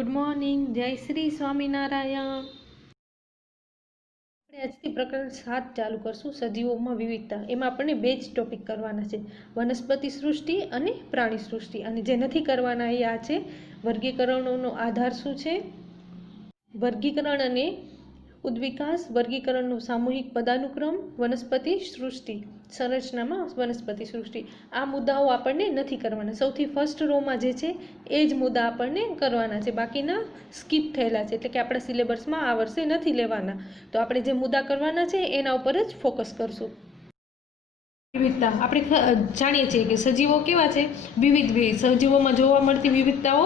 Good morning, जय श्री स्वामीनारायण। આપણે આજથી પ્રકરણ 7 ચાલુ કરશું, સજીવોમાં વિવિધતા। એમાં આપણને બે જ ટોપિક કરવાના છે, વનસ્પતિ સૃષ્ટિ અને પ્રાણી સૃષ્ટિ। અને જે નથી કરવાના એ આ છે, વર્ગીકરણોનો આધાર શું છે, વર્ગીકરણ અને ઉદ્વિકાસ, વર્ગીકરણનો સામૂહિક પદાનુક્રમ, વનસ્પતિ સૃષ્ટિ સંરચનામાં વનસ્પતિ સૃષ્ટિ। આ મુદ્દાઓ આપણને નથી કરવાના। સૌથી ફર્સ્ટ રોમાં જે છે એ જ મુદ્દા આપણને કરવાના છે, બાકીના સ્કીપ થયેલા છે, એટલે કે આપણા સિલેબસમાં આ વર્ષે નથી લેવાના। તો આપણે જે મુદ્દા કરવાના છે એના ઉપર જ ફોકસ કરશું। વિવિધતા આપણે જાણીએ છીએ કે સજીવો કેવા છે, વિવિધ સજીવોમાં જોવા મળતી વિવિધતાઓ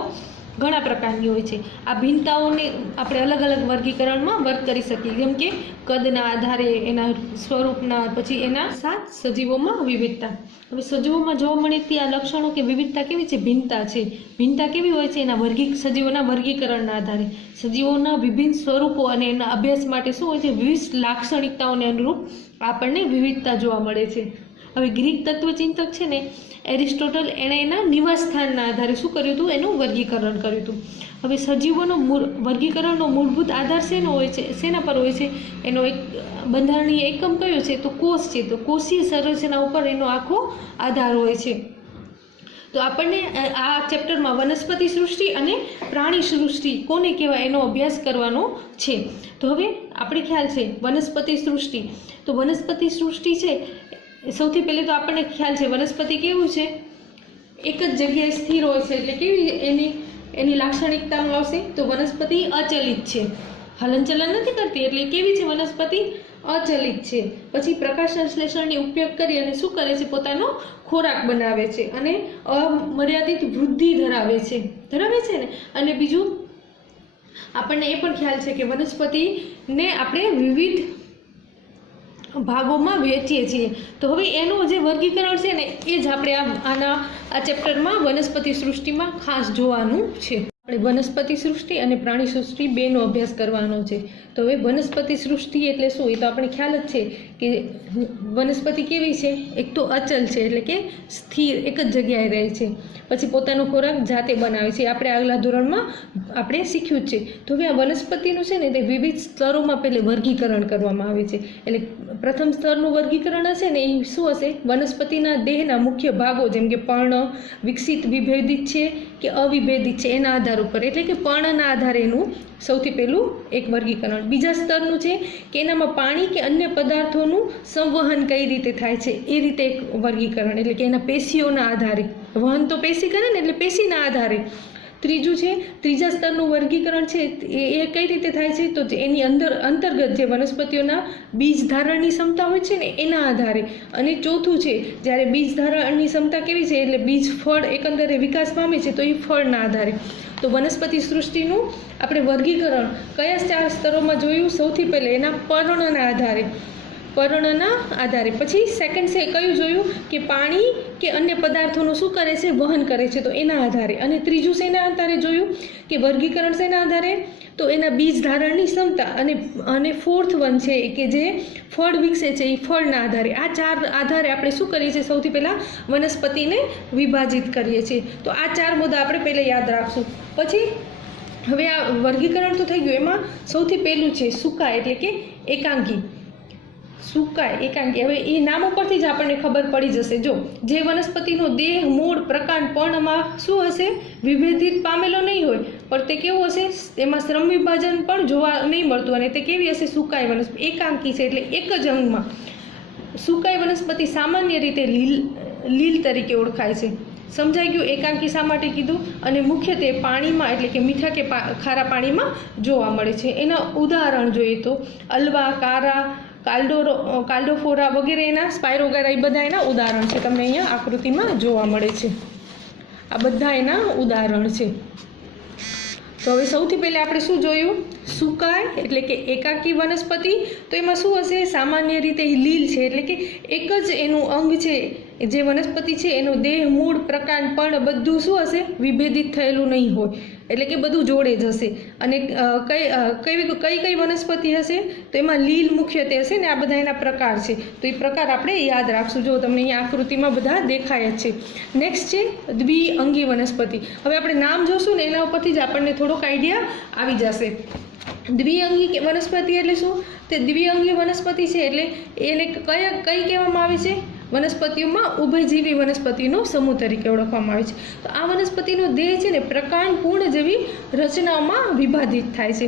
ઘણા પ્રકારની હોય છે। આ ભિન્નતાઓને આપણે અલગ અલગ વર્ગીકરણમાં વર્ગ કરી શકીએ, જેમ કે કદના આધારે, એના સ્વરૂપના, પછી એના 7 સજીવોમાં વિવિધતા। હવે સજીવોમાં જોવા મળતી આ લક્ષણો કે વિવિધતા કેવી છે, ભિન્નતા છે। ભિન્નતા કેવી હોય છે, એના સજીવોના વર્ગીકરણના આધારે સજીવોના વિભિન્ન સ્વરૂપો અને એના અભ્યાસ માટે શું હોય છે, વિવિધ લાક્ષણિકતાઓને અનુરૂપ આપણને વિવિધતા જોવા મળે છે। હવે ગ્રીક તત્વચિંતક છે ને એરિસ્ટોટલ, એણે એના નિવાસ સ્થાનના આધારે શું કર્યું હતું, એનું વર્ગીકરણ કર્યું હતું। હવે સજીવોનો વર્ગીકરણનો મૂળભૂત આધાર શેનો હોય છે, શેના પર હોય છે, એનો એક બંધારણીય એકમ કયો છે, તો કોષ છે। તો કોષીય સંરચના ઉપર એનો આખો આધાર હોય છે। તો આપણને આ ચેપ્ટરમાં વનસ્પતિ સૃષ્ટિ અને પ્રાણી સૃષ્ટિ કોને કહેવાય એનો અભ્યાસ કરવાનો છે। તો હવે આપણે ખ્યાલ છે વનસ્પતિ સૃષ્ટિ, તો વનસ્પતિ સૃષ્ટિ છે, સૌથી પહેલાં તો આપણને ખ્યાલ છે વનસ્પતિ કેવું છે, એક જ જગ્યાએ સ્થિર હોય છે। એટલે કેવી એની લાક્ષણિકતામાં આવશે, તો વનસ્પતિ અચલિત છે, હલનચલન નથી કરતી, એટલે કેવી છે વનસ્પતિ, અચલિત છે। પછી પ્રકાશ સંશ્લેષણનો ઉપયોગ કરી અને શું કરે છે, પોતાનો ખોરાક બનાવે છે અને અમર્યાદિત વૃદ્ધિ ધરાવે છે ને। અને બીજું આપણને એ પણ ખ્યાલ છે કે વનસ્પતિને આપણે વિવિધ ભાગોમાં વહેંચીએ છીએ। તો હવે એનું જે વર્ગીકરણ છે ને એ જ આપણે આ ચેપ્ટરમાં વનસ્પતિ સૃષ્ટિમાં ખાસ જોવાનું છે। આપણે વનસ્પતિ સૃષ્ટિ અને પ્રાણી સૃષ્ટિ બેનો અભ્યાસ કરવાનો છે। તો હવે વનસ્પતિ સૃષ્ટિ એટલે શું, એ તો આપણે ખ્યાલ જ છે કે વનસ્પતિ કેવી છે, એક તો અચલ છે, એટલે કે સ્થિર એક જ જગ્યાએ રહે છે, પછી પોતાનો ખોરાક જાતે બનાવે છે, આપણે આગલા ધોરણમાં આપણે શીખ્યું જ છે। તો હવે આ વનસ્પતિનું છે ને તે વિવિધ સ્તરોમાં પહેલે વર્ગીકરણ કરવામાં આવે છે। એટલે પ્રથમ સ્તરનું વર્ગીકરણ હશે ને એ શું હશે, વનસ્પતિના દેહના મુખ્ય ભાગો, જેમ કે પર્ણ વિકસિત વિભેદિત છે કે અવિભેદિત છે એના આધાર ઉપર, એટલે કે પર્ણના આધારે એનું સૌથી પહેલું એક વર્ગીકરણ। બીજા સ્તરનું છે કે એનામાં પાણી કે અન્ય પદાર્થોનું સંવહન કઈ રીતે થાય છે એ રીતે એક વર્ગીકરણ, એટલે કે એના પેશીઓના આધારે, વહન તો પેશી કરે ને એટલે પેશીના આધારે। ત્રીજું છે, ત્રીજા સ્તરનું વર્ગીકરણ છે એ કઈ રીતે થાય છે, તો એની અંતર્ગત જે વનસ્પતિઓના બીજ ધારણની ક્ષમતા હોય છે ને એના આધારે। અને ચોથું છે, જ્યારે બીજ ધારણની ક્ષમતા કેવી છે, એટલે બીજ ફળ એકંદરે વિકાસ પામે છે તો એ ફળના આધારે। તો વનસ્પતિ સૃષ્ટિનું આપણે વર્ગીકરણ કયા 4 સ્તરોમાં જોયું, સૌથી પહેલાં એના પર્ણના આધારે, પછી સેકન્ડ છે કયું જોયું કે પાણી કે અન્ય પદાર્થોનું શું કરે છે, વહન કરે છે, તો એના આધારે। અને ત્રીજું શેના આધારે જોયું કે વર્ગીકરણ શેના આધારે, તો એના બીજ ધારણની ક્ષમતા, અને ફોર્થ વન છે કે જે ફળ વિકસે છે એ ફળના આધારે। આ 4 આધારે આપણે શું કરીએ છીએ, સૌથી પહેલાં વનસ્પતિને વિભાજિત કરીએ છીએ। તો આ 4 મુદ્દા આપણે પહેલાં યાદ રાખશું। પછી હવે આ વર્ગીકરણ તો થઈ ગયું, એમાં સૌથી પહેલું છે સુકાય, એટલે કે એકાંકી। હવે એ નામ ઉપરથી જ આપણને ખબર પડી જશે। જો જે વનસ્પતિનો દેહ, મૂળ, પ્રકાંડ, પર્ણમાં શું હશે, વિભેદિત પામેલો નહીં હોય, પણ તે કેવું હશે, એમાં શ્રમ વિભાજન પણ જોવા નહીં મળતું, અને તે કેવી હશે, સુકાય વનસ્પતિ, એકાંકી છે, એટલે એક જ અંગમાં। સુકાય વનસ્પતિ સામાન્ય રીતે લીલ તરીકે ઓળખાય છે। સમજાઈ ગયું એકાંકી શા માટે કીધું? અને મુખ્યત્વે પાણીમાં, એટલે કે મીઠા કે ખારા પાણીમાં જોવા મળે છે। એના ઉદાહરણ જોઈએ તો અલ્વા, કારા, કાલ્ડોફોરા વગેરે, એના સ્પાયરોગારા, એ બધા એના ઉદાહરણ છે, તમને અહીંયા આકૃતિમાં જોવા મળે છે। આ બધા એના ઉદાહરણ છે। તો હવે સૌથી પહેલાં આપણે શું જોયું, સુકાય એટલે કે એકાકી વનસ્પતિ, તો એમાં શું હશે, સામાન્ય રીતે લીલ છે, એટલે કે એક જ એનું અંગ છે, જે વનસ્પતિ છે એનો દેહ, મૂળ, પ્રકાંડ, પર્ણ બધું શું હશે, વિભેદિત થયેલું નહીં હોય। એટલે કે બધું જોડે જ હશે। અને કઈ કઈ વનસ્પતિ હશે તો એમાં લીલ મુખ્યત્વે હશે ને આ બધા એના પ્રકાર છે, તો એ પ્રકાર આપણે યાદ રાખશું। જો તમને અહીંયા આકૃતિમાં બધા દેખાય જ છે। નેક્સ્ટ છે દ્વિઅંગી વનસ્પતિ। હવે આપણે નામ જોશું ને એના ઉપરથી જ આપણને થોડોક આઈડિયા આવી જશે। દ્વિઅંગી વનસ્પતિ એટલે શું? તે દ્વિઅંગી વનસ્પતિ છે એટલે એને કઈ કહેવામાં આવે છે? વનસ્પતિઓમાં ઉભયજીવી વનસ્પતિનો સમૂહ તરીકે ઓળખવામાં આવે છે। તો આ વનસ્પતિનો દેહ છે ને પ્રકાંડ પૂર્ણ જેવી રચનાઓમાં વિભાજિત થાય છે।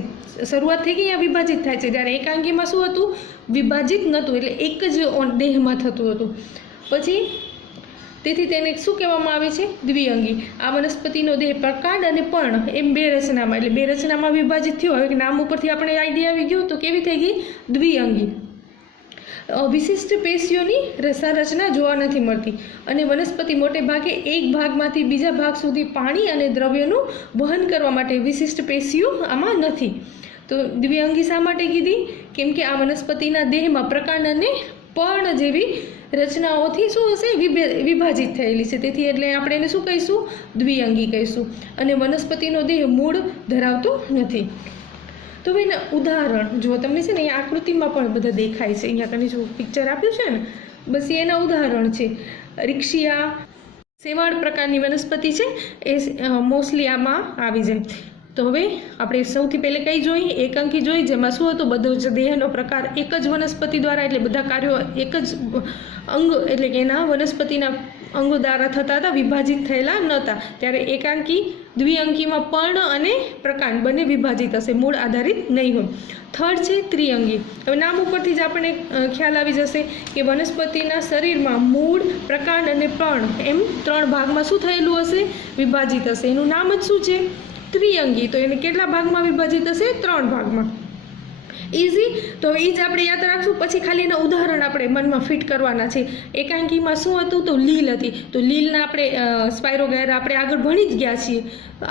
શરૂઆત થઈ ગઈ અહીંયા વિભાજિત થાય છે, જ્યારે એકાંગીમાં શું હતું? વિભાજિત નહોતું, એટલે એક જ દેહમાં થતું હતું। પછી તેથી તેને શું કહેવામાં આવે છે? દ્વિઅંગી। આ વનસ્પતિનો દેહ પ્રકાંડ અને પર્ણ એમ બે રચનામાં, એટલે બે રચનામાં વિભાજિત થયો। હવે નામ ઉપરથી આપણે આઈડિયા આવી ગયો તો કેવી થઈ ગઈ? દ્વિઅંગી। વિશિષ્ટ પેશીઓની રચના જોવા નથી મળતી અને વનસ્પતિ મોટે ભાગે એક ભાગમાંથી બીજા ભાગ સુધી પાણી અને દ્રવ્યનું વહન કરવા માટે વિશિષ્ટ પેશીઓ આમાં નથી। તો દ્વિઅંગી શા માટે કીધી? કેમ કે આ વનસ્પતિના દેહમાં પ્રકાંડ અને પર્ણ જેવી રચનાઓથી શું હશે? વિભાજિત થયેલી છે, તેથી એટલે આપણે એને શું કહીશું? દ્વિઅંગી કહીશું। અને વનસ્પતિનો દેહ મૂળ ધરાવતો નથી। તો ભાઈ એના ઉદાહરણ જો તમને છે ને અહીંયા આકૃતિમાં પણ બધા દેખાય છે, અહીંયા કને જો પિક્ચર આપ્યું છે ને, બસ એના ઉદાહરણ છે। રિક્ષિયા શેવાળ પ્રકારની વનસ્પતિ છે, એ મોસ્ટલી આમાં આવી જાય। તો હવે આપણે સૌથી પહેલે કઈ જોઈ? એકાંકી જોઈ, જેમાં શું હતું? બધો જ દેહનો પ્રકાર એક જ વનસ્પતિ દ્વારા, એટલે બધા કાર્યો એક જ અંગ એટલે કે એના વનસ્પતિના અંગો દ્વારા થતા હતા, વિભાજિત થયેલા નહોતા। ત્યારે એકાંકી દ્વિઅંકીમાં પર્ણ અને પ્રકાંડ બંને વિભાજિત હશે, મૂળ આધારિત નહીં હોય। થર્ડ છે ત્રિઅંગી। હવે નામ ઉપરથી જ આપણને ખ્યાલ આવી જશે કે વનસ્પતિના શરીરમાં મૂળ, પ્રકાંડ અને પર્ણ એમ 3 ભાગમાં શું થયેલું હશે? વિભાજિત હશે। એનું નામ જ શું છે? ત્રિઅંગી। તો એને કેટલા ભાગમાં વિભાજિત હશે? 3 ભાગમાં। ઇઝી। તો એ જ આપણે યાદ રાખશું। પછી ખાલી એના ઉદાહરણ આપણે મનમાં ફિટ કરવાના છે। એકાંકીમાં શું હતું? તો લીલ હતી, તો લીલના આપણે સ્પાયરોગાયરા આપણે આગળ ભણી જ ગયા છીએ,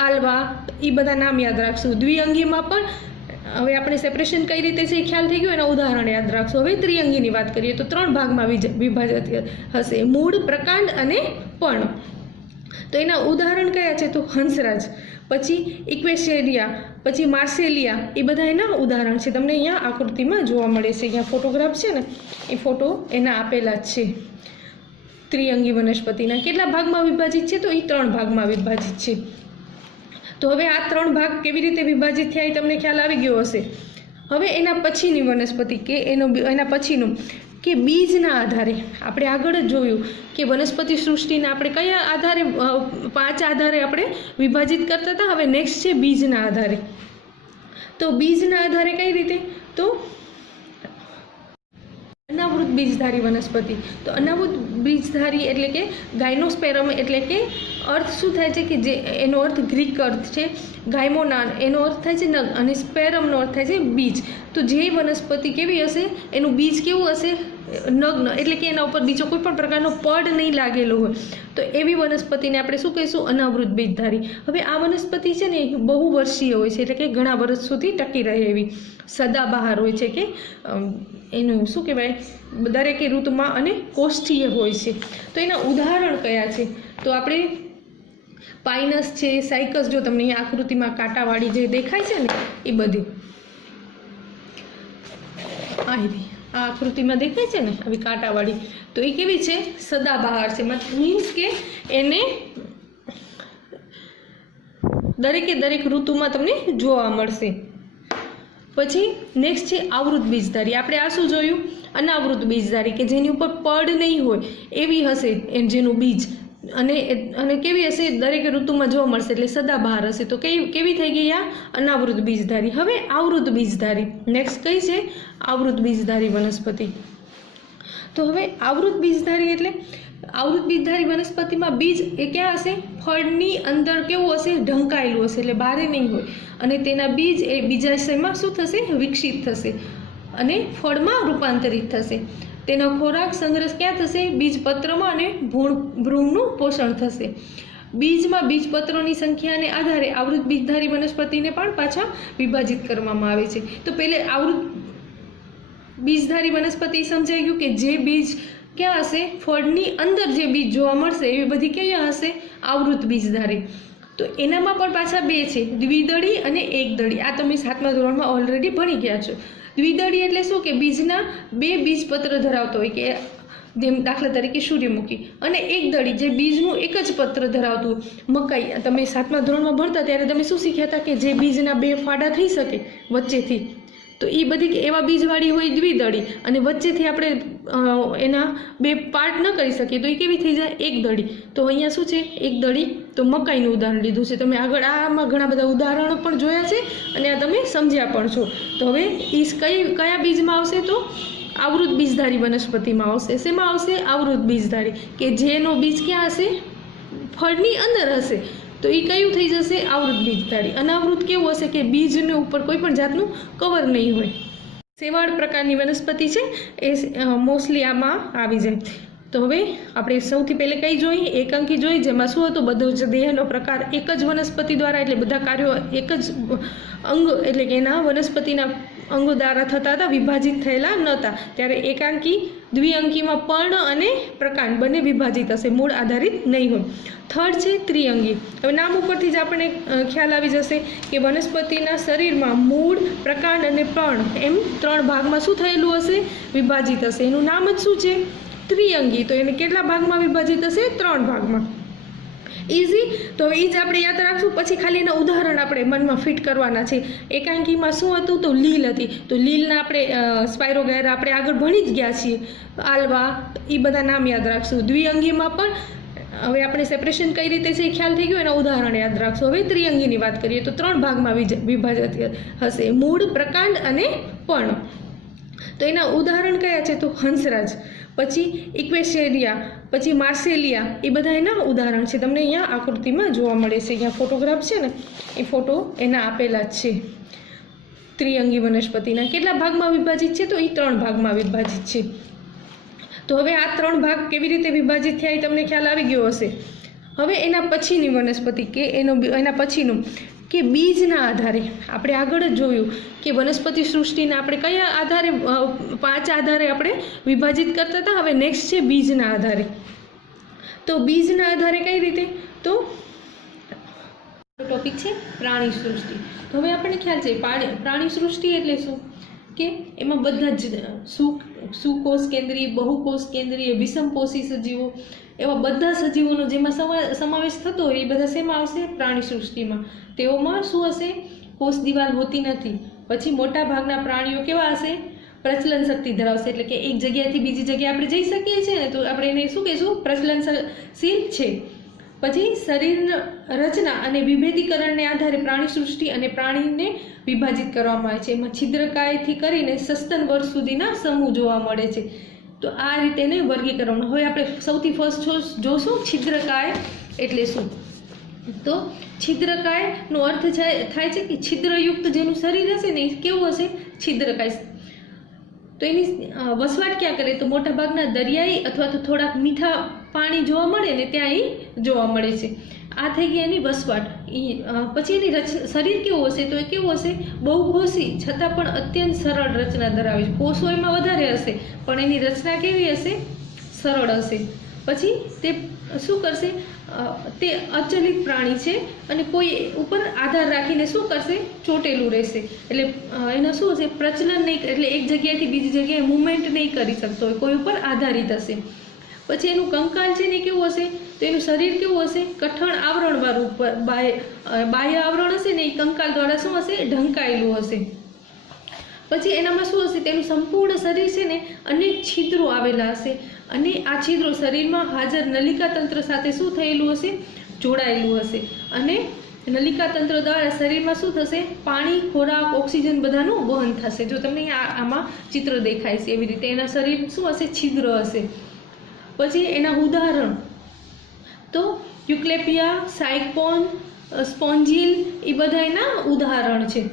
આલ્વા, એ બધા નામ યાદ રાખશું। દ્વિઅંગીમાં પણ હવે આપણે સેપરેશન કઈ રીતે છે એ ખ્યાલ થઈ ગયો, એના ઉદાહરણ યાદ રાખશું। હવે ત્રિઅંગીની વાત કરીએ તો 3 ભાગમાં વિભાજિત હશે, મૂળ, પ્રકાંડ અને પર્ણ। તો એના ઉદાહરણ કયા છે? તો હંસરાજ, પછી ઇક્વેશેરિયા, પછી માર્સેલિયા, એ બધા એના ઉદાહરણ છે। તમને અહીંયા આકૃતિમાં જોવા મળે છે, અહીંયા ફોટોગ્રાફ છે ને એ ફોટો એના આપેલા જ છે। ત્રિઅંગી વનસ્પતિના કેટલા ભાગમાં વિભાજિત છે? તો એ 3 ભાગમાં વિભાજિત છે। તો હવે આ 3 ભાગ કેવી રીતે વિભાજિત થયા એ તમને ખ્યાલ આવી ગયો હશે। હવે એના પછીની વનસ્પતિ કે એના પછીનું કે બીજના આધારે આપણે આગળ જ જોયું કે વનસ્પતિ સૃષ્ટિના આપણે કયા આધારે 5 આધારે આપણે વિભાજિત કરતા હતા। હવે નેક્સ્ટ છે બીજના આધારે। તો બીજના આધારે કઈ રીતે? તો અનાવૃત બીજધારી વનસ્પતિ। તો અનાવૃત બીજધારી એટલે કે ગાયનોસ્પેરમ, એટલે કે અર્થ શું થાય છે કે જે એનો અર્થ ગ્રીક અર્થ છે, ગાયમોનાન એનો અર્થ થાય છે નગ, અને સ્પેરમનો અર્થ થાય છે બીજ। તો જે વનસ્પતિ કેવી હશે? એનું બીજ કેવું હશે? નગ્ન, એટલે કે એના ઉપર બીજો કોઈ પણ પ્રકારનો પડ નહીં લાગેલો હોય, તો એવી વનસ્પતિને આપણે શું કહીશું? અનાવૃત બીજધારી। હવે આ વનસ્પતિ છે ને બહુ વર્ષીય હોય છે, એટલે કે ઘણા વર્ષ સુધી ટકી રહે એવી, સદાબહાર હોય છે, કે એનું શું કહેવાય? દરેકે ઋતુમાં અને કોષ્ઠીય હોય છે। તો એના ઉદાહરણ કયા છે? તો આપણે પાઇનસ છે, સાયકસ, જો તમને અહીંયા આકૃતિમાં કાંટાવાળી જે દેખાય છે ને એ બધી આ આકૃતિમાં દેખાય છે ને આવી કાંટાવાળી, તો એ કેવી છે? સદાબહાર છે। મીન્સ કે એને દરેક ઋતુમાં તમને જોવા મળશે। પછી નેક્સ્ટ છે આવૃત બીજધારી। આપણે આ શું જોયું? અનાવૃત બીજધારી, કે જેની ઉપર પડ નહીં હોય એવી હશે જેનું બીજ, અને કેવી હશે? દરેક ઋતુમાં જોવા મળશે, એટલે સદાબહાર હશે। તો કેવી થઈ ગઈ? આ અનાવૃત બીજધારી। હવે આવૃત બીજધારી નેક્સ્ટ કઈ છે? આવૃત બીજધારી વનસ્પતિ। તો હવે આવૃત બીજધારી એટલે આવૃત બીજધારી વનસ્પતિમાં બીજ એ ક્યાં હશે? ફળની અંદર કેવું હશે? ઢંકાયેલું હશે, એટલે બહાર નહીં હોય, અને તેના બીજ એ બીજાશયમાં શું થશે? વિકસિત થશે અને ફળમાં રૂપાંતરિત થશે। તેનો ખોરાક સંગ્રહ ક્યાં થશે? બીજપત્રમાં, અને ભ્રૂણનું પોષણ થશે। બીજમાં બીજપત્રોની સંખ્યાને આધારે આવૃત બીજધારી વનસ્પતિને પણ પાછા વિભાજિત કરવામાં આવે છે। તો પહેલે આવૃત બીજધારી વનસ્પતિ સમજાઈ ગયું કે જે બીજ ક્યાં હશે? ફળની અંદર જે બીજ જોવા મળશે એવી બધી ક્યાં હશે? આવૃત બીજધારી। તો એનામાં પણ પાછા બે છે, દ્વિદળી અને એકદળી. આ તમે 7મા ધોરણમાં ઓલરેડી ભણી ગયા છો. દ્વિદળી એટલે શું કે બીજના બે બીજપત્ર ધરાવતો હોય, કે જેમ દાખલા તરીકે સૂર્યમુખી, અને એકદળી જે બીજનું એક જ પત્ર ધરાવતું હોય. મકાઈ તમે 7મા ધોરણમાં ભણતા ત્યારે તમે શું શીખ્યા હતા કે જે બીજના બે ફાડા થઈ શકે વચ્ચેથી, તો એ બધી એવા બીજવાળી હોય દ્વિદળી, અને વચ્ચેથી આપણે એના બે પાર્ટ ન કરી શકીએ તો એ કેવી થઈ જાય? એકદળી. તો અહીંયા શું છે? એકદળી. તો મકાઈનું ઉદાહરણ લીધું છે. તમે આગળ આમાં ઘણા બધા ઉદાહરણો પણ જોયા છે અને આ તમે સમજ્યા પણ છો. તો હવે એ કયા બીજમાં આવશે? તો આવૃત બીજધારી વનસ્પતિમાં આવશે. શેમાં આવશે? આવૃત બીજધારી, કે જેનો બીજ ક્યાં હશે? ફળની અંદર હશે. તો એ કયું થઈ જશે? આવૃત બીજધારી. અનાવૃત કેવું હશે? કે બીજને ઉપર કોઈ પણ જાતનું કવર નહીં હોય. શેવાળ પ્રકારની વનસ્પતિ છે એ મોસ્ટલી આમાં આવી જાય. તો હવે આપણે સૌથી પહેલે કઈ જોઈએ? એકાંકી જોઈ, જેમાં શું હતું? બધો જ દેહનો પ્રકાર એક જ વનસ્પતિ દ્વારા, એટલે બધા કાર્યો એક જ અંગ, એટલે કે એના વનસ્પતિના અંગો દ્વારા થતા હતા, વિભાજિત થયેલા નહોતા. ત્યારે એકાંકી, દ્વિઅંકીમાં પર્ણ અને પ્રકાંડ બંને વિભાજિત હશે, મૂળ આધારિત નહીં હોય. થર્ડ છે ત્રિઅંગી. હવે નામ ઉપરથી જ આપણને ખ્યાલ આવી જશે કે વનસ્પતિના શરીરમાં મૂળ, પ્રકાંડ અને પર્ણ એમ 3 ભાગમાં શું થયેલું હશે? વિભાજિત હશે. એનું નામ જ શું છે? ત્રિઅંગી. તો એને કેટલા ભાગમાં વિભાજિત હશે? 3 ભાગમાં. ઇઝી. તો એ જ આપણે યાદ રાખશું. પછી ખાલી એના ઉદાહરણ આપણે મનમાં ફિટ કરવાના છે. એકાંકીમાં શું હતું? તો લીલ હતી. તો લીલના આપણે સ્પાયરોગાયરા આપણે આગળ ભણી જ ગયા છીએ. આલ્વા, એ બધા નામ યાદ રાખશું. દ્વિઅંગીમાં પણ હવે આપણે સેપરેશન કઈ રીતે છે એ ખ્યાલ થઈ ગયો, એના ઉદાહરણ યાદ રાખશું. હવે ત્રિઅંગીની વાત કરીએ તો 3 ભાગમાં વિભાજિત હશે, મૂળ, પ્રકાંડ અને પર્ણ. તો એના ઉદાહરણ કયા છે? તો હંસરાજ, પછી ઇક્વેશેરિયા, પછી માર્સેલિયા, એ બધા એના ઉદાહરણ છે. તમને અહીંયા આકૃતિમાં જોવા મળે છે. અહીંયા ફોટોગ્રાફ છે ને, એ ફોટો એના આપેલા જ છે. ત્રિઅંગી વનસ્પતિના કેટલા ભાગમાં વિભાજિત છે? તો એ 3 ભાગમાં વિભાજિત છે. તો હવે આ 3 ભાગ કેવી રીતે વિભાજિત થયા એ તમને ખ્યાલ આવી ગયો હશે. હવે એના પછીની વનસ્પતિ, કે એના પછીનું, કે બીજના આધારે આપણે આગળ જ જોયું કે વનસ્પતિ સૃષ્ટિના આપણે કયા આધારે 5 આધારે આપણે વિભાજિત કરતા હતા. હવે નેક્સ્ટ છે બીજના આધારે. તો બીજના આધારે કઈ રીતે? તો ટોપિક છે પ્રાણી સૃષ્ટિ. તો હવે આપણને ખ્યાલ છે પ્રાણી સૃષ્ટિ એટલે શું? કે એમાં બધા જ સુકોષ કેન્દ્રીય, બહુકોષ કેન્દ્રીય, વિષમપોષી સજીવો, એવા બધા સજીવોનો જેમાં સમાવેશ થતો હોય એ બધા શેમાં આવશે? પ્રાણી સૃષ્ટિમાં. તેઓમાં શું હશે? કોષ દિવાલ હોતી નથી. પછી મોટા ભાગના પ્રાણીઓ કેવા હશે? પ્રચલન શક્તિ ધરાવશે. એટલે કે એક જગ્યાએથી બીજી જગ્યાએ આપણે જઈ શકીએ છીએ ને, તો આપણે એને શું કહીશું? પ્રચલનશીલ છે. પછી શરીર રચના અને વિભેદીકરણને આધારે પ્રાણી સૃષ્ટિ અને પ્રાણીને વિભાજિત કરવામાં આવે છે. એમાં છિદ્રકાયથી કરીને સસ્તન વર્ષ સુધીના સમૂહ જોવા મળે છે. તો આ રીતે એને વર્ગીકરણ. હવે આપણે સૌથી ફર્સ્ટ જોશું છિદ્રકાય એટલે શું. તો છિદ્રકાયનો અર્થ થાય છે કે છિદ્રયુક્ત જેનું શરીર હશે ને એ કેવું હશે? છિદ્રકાય. તો એની વસવાટ ક્યાં કરે? તો મોટાભાગના દરિયાઈ અથવા તો થોડાક મીઠા પાણી જોવા મળે ને ત્યાં એ જોવા મળે છે. આ થઈ ગઈ એની વસવાટ. પછી એની શરીર કેવું હશે? તો એ કેવું હશે? બહુકોષી છતાં પણ અત્યંત સરળ રચના ધરાવે છે. કોષો એમાં વધારે હશે પણ એની રચના કેવી હશે? સરળ હશે. પછી તે શું કરશે? તે અચલિત પ્રાણી છે અને કોઈ ઉપર આધાર રાખીને શું કરશે? ચોટેલું રહેશે. એટલે એના શું હશે? પ્રચલન નહીં, એટલે એક જગ્યાએથી બીજી જગ્યાએ મુવમેન્ટ નહીં કરી શકતો હોય, કોઈ ઉપર આધારિત હશે. પછી એનું કંકાલ છે ને કેવું હશે? તો એનું શરીર કેવું હશે? કઠણ આવરણવાળું બાહ્ય આવરણ હશે ને એ કંકાલ દ્વારા શું હશે? ઢંકાયેલું હશે. પછી એનામાં શું હશે? તેનું સંપૂર્ણ શરીર છે ને અનેક છિદ્રો આવેલા હશે અને આ છિદ્રો શરીરમાં હાજર નલિકા તંત્ર સાથે શું થયેલું હશે? જોડાયેલું હશે. અને નલિકા તંત્ર દ્વારા શરીરમાં શું થશે? પાણી, ખોરાક, ઓક્સિજન બધાનું વહન થશે. જો તમને આમાં ચિત્ર દેખાય છે એવી રીતે એના શરીર શું હશે? છિદ્ર હશે. પછી એના ઉદાહરણ તો યુક્લેપિયા, સાયકોન, સ્પોન્જિલ, એ બધા એના ઉદાહરણ છે.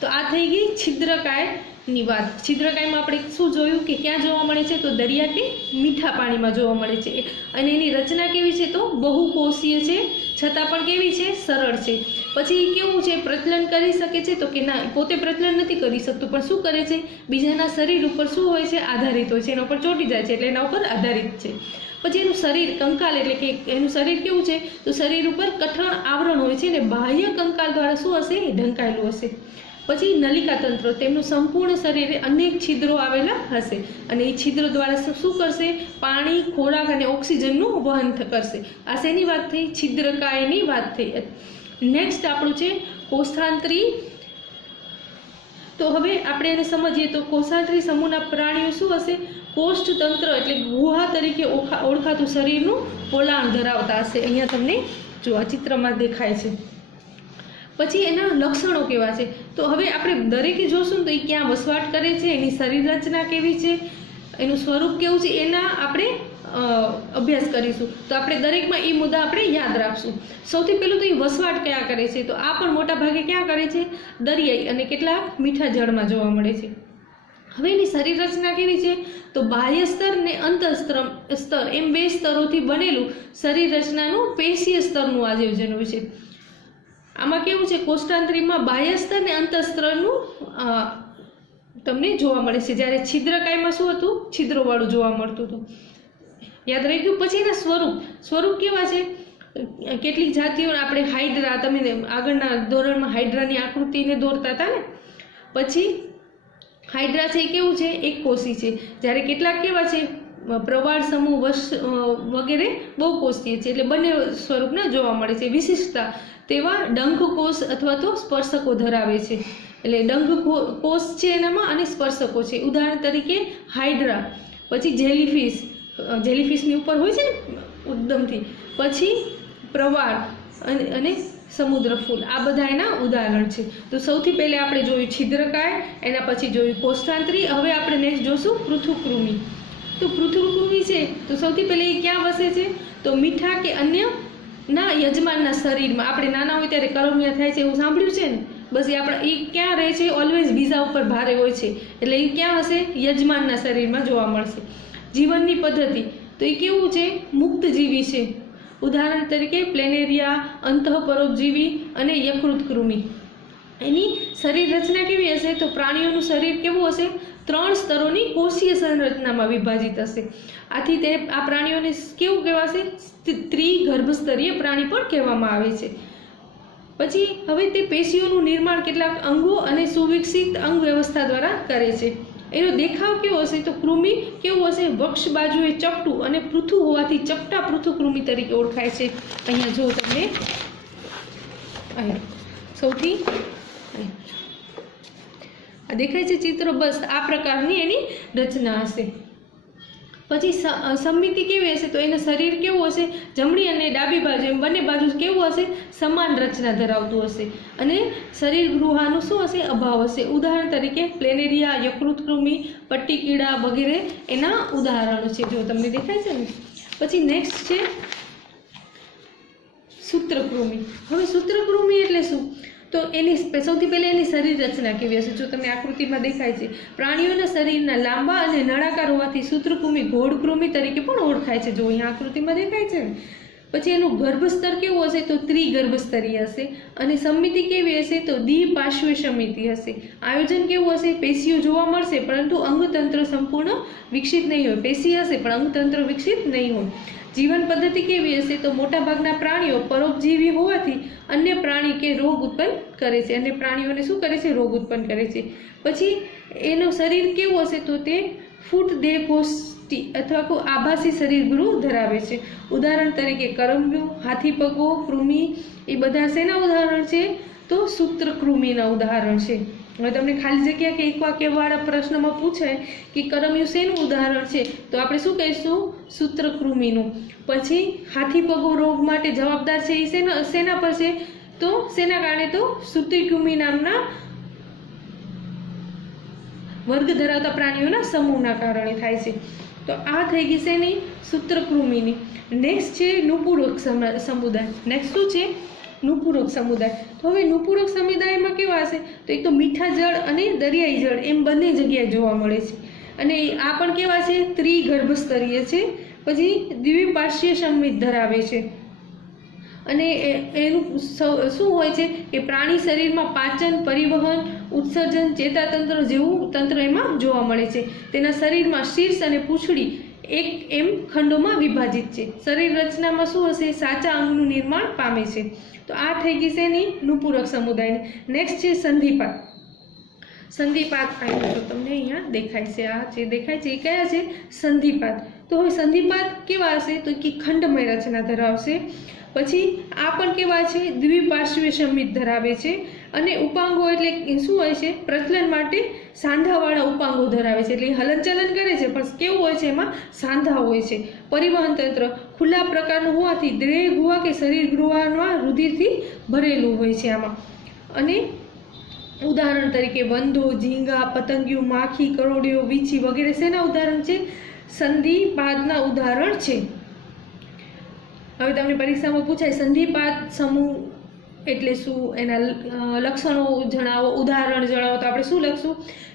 તો આ થઈ ગઈ છિદ્રકાયની વાત. છિદ્રકાયમાં આપણે શું જોયું કે ક્યાં જોવા મળે છે? તો દરિયા કે મીઠા પાણીમાં જોવા મળે છે. અને એની રચના કેવી છે? તો બહુકોષીય છે છતાં પણ કેવી છે? સરળ છે. પછી કેવું છે? પ્રચલન કરી શકે છે? તો કે ના, પોતે પ્રચલન નથી કરી શકતું પણ શું કરે છે? બીજાના શરીર ઉપર શું હોય છે? આધારિત હોય છે. એના ઉપર ચોંટી જાય છે એટલે એના ઉપર આધારિત છે. પછી એનું શરીર કંકાલ એટલે કે એનું શરીર કેવું છે તો શરીર ઉપર કઠણ આવરણ હોય છે અને બાહ્ય કંકાલ દ્વારા શું હશે ઢંકાયેલું હશે. પછી નલિકા તંત્ર, તેમનું સંપૂર્ણ શરીરે અનેક છિદ્રો આવેલા હશે અને એ છિદ્રો દ્વારા શું કરશે પાણી, ખોરાક અને ઓક્સિજનનું વહન કરશે. આ શેની વાત થઈ? છિદ્રકાયની વાત થઈ. નેક્સ્ટ આપણું છે કોષાંતરી. તો હવે આપણે એને સમજીએ તો કોષાંતરી સમૂહના પ્રાણીઓ શું હશે? કોષ્ઠતંત્ર એટલે ગુહા તરીકે ઓળખાતું શરીરનું પોલાણ ધરાવતા હશે. અહીંયા તમને જો આ ચિત્રમાં દેખાય છે. પછી એના લક્ષણો કેવા છે? તો હવે આપણે દરેકે જોશું તો એ ક્યાં વસવાટ કરે છે, એની શરીર રચના કેવી છે, એનું સ્વરૂપ કેવું છે, એના આપણે અભ્યાસ કરીશું. તો આપણે દરેકમાં એ મુદ્દા આપણે યાદ રાખશું. સૌથી પહેલું તો એ વસવાટ ક્યાં કરે છે? તો આ પણ મોટા ભાગે ક્યાં કરે છે? દરિયાઈ અને કેટલાક મીઠા જળમાં જોવા મળે છે. હવે એની શરીર રચના કેવી છે? તો બાહ્ય સ્તર ને અંતઃસ્તર એમ બે સ્તરોથી બનેલું શરીર રચનાનું પેશીય સ્તરનું આયોજન હોય છે. આમાં કેવું છે? કોષ્ઠાંતરીમાં બાહ્ય સ્તર ને અંતઃસ્તરનું તમને જોવા મળે છે, જ્યારે છિદ્રકાયમાં શું હતું? છિદ્રોવાળું જોવા મળતું હતું. યાદ રહી ગયું? પછી એના સ્વરૂપ કેવા છે? કેટલીક જાતિઓ આપણે હાઇડ્રા, તમે આગળના ધોરણમાં હાઇડ્રાની આકૃતિને દોરતા હતા ને, પછી હાઇડ્રા છે એ કેવું છે? એક કોષી છે, જ્યારે કેટલાક કેવા છે? પ્રવાળ સમૂહ વગેરે બહુકોષીય છે, એટલે બંને સ્વરૂપના જોવા મળે છે. વિશિષ્ટતા તેવા ડંખકોષ અથવા તો સ્પર્શકો ધરાવે છે, એટલે ડંખ કોષ છે એનામાં અને સ્પર્શકો છે. ઉદાહરણ તરીકે હાઇડ્રા, પછી જેલીફિશની ઉપર હોય છે ને ઉદ્દમથી, પછી પ્રવાળ અને સમુદ્ર ફૂલ, આ બધા એના ઉદાહરણ છે. તો સૌથી પહેલે આપણે જોયું છિદ્રકાય, એના પછી જોયું કોષ્ઠાંતરી. હવે આપણે નેક્સ્ટ જોશું પૃથુકૃમિ. તો પૃથુકૃમિ છે તો સૌથી પહેલે એ ક્યાં વસે છે? તો મીઠા કે અન્ય ના યજમાનના શરીરમાં. આપણે નાના હોય ત્યારે કરમિયા થાય છે એવું સાંભળ્યું છે ને? બસ એ આપણે એ ક્યાં રહે છે? ઓલવેઝ બીજા ઉપર ભારે હોય છે, એટલે એ ક્યાં હશે? યજમાનના શરીરમાં જોવા મળશે. જીવનની પદ્ધતિ તો એ કેવું છે? મુક્ત જીવી છે. ઉદાહરણ તરીકે પ્લેનેરિયા, અંતઃપરોપજીવી અને યકૃત કૃમિ. એની શરીર રચના કેવી હશે? તો પ્રાણીઓનું શરીર કેવું હશે? 3 સ્તરોની કોષીય સંરચનામાં વિભાજિત હશે. આથી તે આ પ્રાણીઓને કેવું કહેવાશે? ત્રિગર્ભસ્તરીય પ્રાણી પણ કહેવામાં આવે છે. પછી હવે તે પેશીઓનું નિર્માણ કેટલાક અંગો અને સુવિકસિત અંગ વ્યવસ્થા દ્વારા કરે છે. એનો દેખાવ કેવો હશે? તો કૃમિ કેવું હશે? વક્ષ બાજુએ ચપટું અને પૃથુ હોવાથી ચપટા પૃથુકૃમિ તરીકે ઓળખાય છે. અહીંયા જો તમને સૌથી આ દેખાય છે ચિત્ર, બસ આ પ્રકારની એની રચના હશે. પછી સમિતિ કેવી હશે? તો એનું શરીર કેવું હશે? જમણી અને ડાબી બાજુ એમ બંને બાજુ કેવું હશે? સમાન રચના ધરાવતું હશે. અને શરીર ગૃહાનું શું હશે? અભાવ હશે. ઉદાહરણ તરીકે પ્લેનેરિયા, યકૃત કૃમિ, પટ્ટી કીડા વગેરે એના ઉદાહરણો છે. જો તમને દેખાય છે ને. પછી નેક્સ્ટ છે સૂત્રકૃમિ. હવે સૂત્રકૃમિ એટલે શું? તો એની સૌથી પહેલા એની શરીર રચના કેવી હશે? જો તમને આકૃતિમાં દેખાય છે, પ્રાણીઓના શરીરના લાંબા અને નળાકાર હોવાથી સૂત્રકૃમિ ઘોડકૃમિ તરીકે પણ ઓળખાય છે. જો અહીંયા આકૃતિમાં દેખાય છે ને. પછી એનું ગર્ભસ્તર કેવું હશે? તો ત્રિગર્ભસ્તરીય હશે. અને સમિતિ કેવી હશે? તો દ્વિપાર્શ્વીય સમિતિ હશે. આયોજન કેવું હશે? પેશીઓ જોવા મળશે પરંતુ અંગતંત્ર સંપૂર્ણ વિકસિત નહીં હોય. પેશી હશે પણ અંગતંત્ર વિકસિત નહીં હોય. જીવન પદ્ધતિ કેવી હશે? તો મોટાભાગના પ્રાણીઓ પરોપજીવી હોવાથી અન્ય પ્રાણી કે રોગ ઉત્પન્ન કરે છે. અન્ય પ્રાણીઓને શું કરે છે? રોગ ઉત્પન્ન કરે છે. પછી એનું શરીર કેવું હશે? તો તે ફૂટ દેહકોષ્ઠી અથવા કોઈ આભાસી શરીર ગૃહ ધરાવે છે. ઉદાહરણ તરીકે કરમિયો, હાથીપગો, કૃમિ એ બધા શેના ઉદાહરણ છે? તો સૂત્રકૃમિના ઉદાહરણ છે. હવે તમને ખાલી જગ્યા કે એક વાક્યવાળા પ્રશ્નમાં પૂછાય કે કરમિયું શેનું ઉદાહરણ છે? તો આપણે શું કહીશું? સૂત્રકૃમિનું. પછી હાથીપગો રોગ માટે જવાબદાર છે એ શેના પર છે? તો શેના કારણે? તો સૂત્રકૃમિ નામના વર્ગ ધરાવતા પ્રાણીઓના સમૂહના કારણે થાય છે. તો આ થઈ ગઈ છે એની સૂત્રકૃમિની. નેક્સ્ટ છે નુપુરક સમુદાય. નેક્સ્ટ શું છે? નુપુરક સમુદાય. તો હવે નુપુરક સમુદાયમાં કેવા હશે? તો એક તો મીઠા જળ અને દરિયાઈ જળ એમ બંને જગ્યાએ જોવા મળે છે. અને આ પણ કેવા છે? ત્રિગર્ભસ્તરીય છે. પછી દ્વિપાર્શ્વીય સમિતિ ધરાવે છે. અને એનું શું હોય છે કે પ્રાણી શરીરમાં પાચન, પરિવહન, ઉત્સર્જન, ચેતાતંત્ર જેવું તંત્ર એમાં જોવા મળે છે. તેના શરીરમાં શીર્ષ અને પૂંછડી 1 ખંડોમાં વિભાજિત છે. શરીર રચનામાં શું હશે? સાચા અંગનું નિર્માણ પામે છે. તો આ થઈ ગઈ છે એની નુપૂરક સમુદાયની. નેક્સ્ટ છે સંધિપાદ. સંધિપાદ આવ્યો તો તમને અહીંયા દેખાય છે, આ જે દેખાય છે એ કયા છે? સંધિપાદ. તો હવે સંધિપાદ કેવા હશે? તો કે ખંડમય રચના ધરાવશે. પછી આ પણ કેવા છે? દ્વિપાર્શ્વીય સંમિત ધરાવે છે. અને ઉપાંગો એટલે શું હોય છે? પ્રજનન માટે સાંધાવાળા ઉપાંગો ધરાવે છે. એટલે હલનચલન કરે છે પણ કેવું હોય છે? એમાં સાંધા હોય છે. પરિવહન તંત્ર ખુલ્લા પ્રકારનું હોવાથી દેહ ગુહા કે શરીર ગૃહમાં રુધિરથી ભરેલું હોય છે આમાં. અને ઉદાહરણ તરીકે વંદો, ઝીંગા, પતંગિયું, માખી, કરોડિયો, વીછી વગેરે શેના ઉદાહરણ છે? સંધિપાદના ઉદાહરણ છે. હવે તમને પરીક્ષામાં પૂછાય સંધિપાદ સમૂહ એટલે શું? એના લક્ષણો જણાવો, ઉદાહરણ જણાવો. તો આપણે શું લખશું?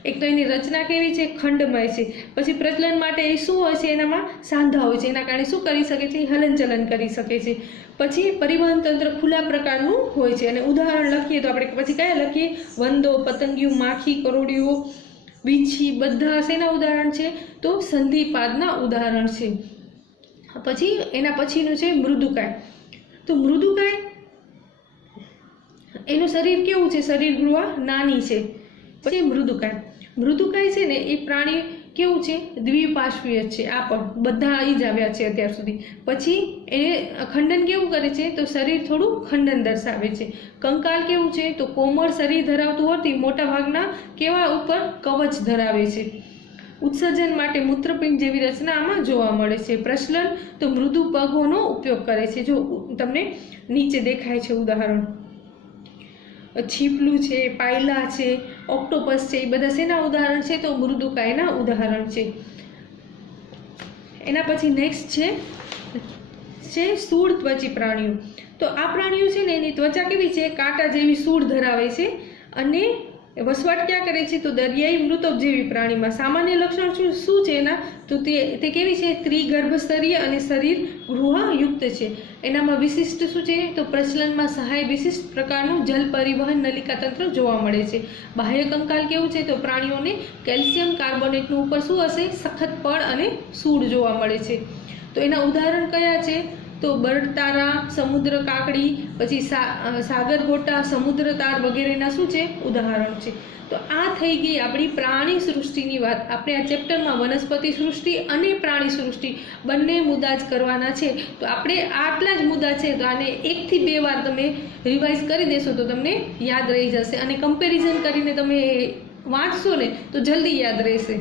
એક તો એની રચના કેવી છે? ખંડમય છે. પછી પ્રજનન માટે એ શું હોય છે? એનામાં સાંધા હોય છે. એના કારણે શું કરી શકે છે? હલનચલન કરી શકે છે. પછી પરિવહન તંત્ર ખુલ્લા પ્રકારનું હોય છે. અને ઉદાહરણ લખીએ તો આપણે પછી કયા લખીએ? વંદો, પતંગિયું, માખી, કરોડિયો, વીછી બધા શેના ઉદાહરણ છે? તો સંધિપાદના ઉદાહરણ છે. પછી એના પછીનું છે મૃદુકાય. તો મૃદુકાય એનું શરીર કેવું છે? શરીર ગૃહ નાની છે. પછી મૃદુકાય. મૃદુકાય છે ને એ પ્રાણી કેવું છે? દ્વિપાર્શ્વીય છે. આ પણ બધા આવી જ આવ્યા છે અત્યાર સુધી. પછી એ ખંડન કેવું કરે છે? તો શરીર થોડું ખંડન દર્શાવે છે. કંકાલ કેવું છે? તો કોમળ શરીર ધરાવતું હોવાથી મોટા ભાગના કેવા ઉપર કવચ ધરાવે છે. ઉત્સર્જન માટે મૂત્રપિંડ જેવી રચના આમાં જોવા મળે છે. પ્રસલન તો મૃદુ પગોનો ઉપયોગ કરે છે. જો તમને નીચે દેખાય છે ઉદાહરણ, છીપલું છે, પાયલા છે, ઓક્ટોપસ છે, એ બધા શેના ઉદાહરણ છે? તો મૃદુકાયના ઉદાહરણ છે. એના પછી નેક્સ્ટ છે સૂળ ત્વચી પ્રાણીઓ. તો આ પ્રાણીઓ છે ને એની ત્વચા કેવી છે? કાંટા જેવી સૂળ ધરાવે છે. અને વસવાટ ક્યાં કરે છે? તો દરિયાઈ મૃતક જેવી પ્રાણીમાં. સામાન્ય લક્ષણ શું છે એના? તો તે કેવી છે? ત્રિગર્ભસ્તરીય અને શરીર ગૃહયુક્ત છે. એનામાં વિશિષ્ટ શું છે? તો પ્રચલનમાં સહાય વિશિષ્ટ પ્રકારનું જલ પરિવહન નલિકા તંત્ર જોવા મળે છે. બાહ્ય કંકાલ કેવું છે? તો પ્રાણીઓને કેલ્શિયમ કાર્બોનેટનું ઉપર શું હશે? સખત પડ અને સૂળ જોવા મળે છે. તો એના ઉદાહરણ કયા છે? તો બળતારા, સમુદ્ર કાકડી, પછી સાગર ગોટા, સમુદ્ર તાર વગેરેના શું છે? ઉદાહરણ છે. તો આ થઈ ગઈ આપણી પ્રાણી સૃષ્ટિની વાત. આપણે આ ચેપ્ટરમાં વનસ્પતિ સૃષ્ટિ અને પ્રાણી સૃષ્ટિ બંને મુદ્દા જ કરવાના છે. તો આપણે આટલા જ મુદ્દા છે. તો આને 1 થી 2 વાર તમે રિવાઇઝ કરી દેશો તો તમને યાદ રહી જશે. અને કમ્પેરિઝન કરીને તમે વાંચશો ને તો જલ્દી યાદ રહેશે.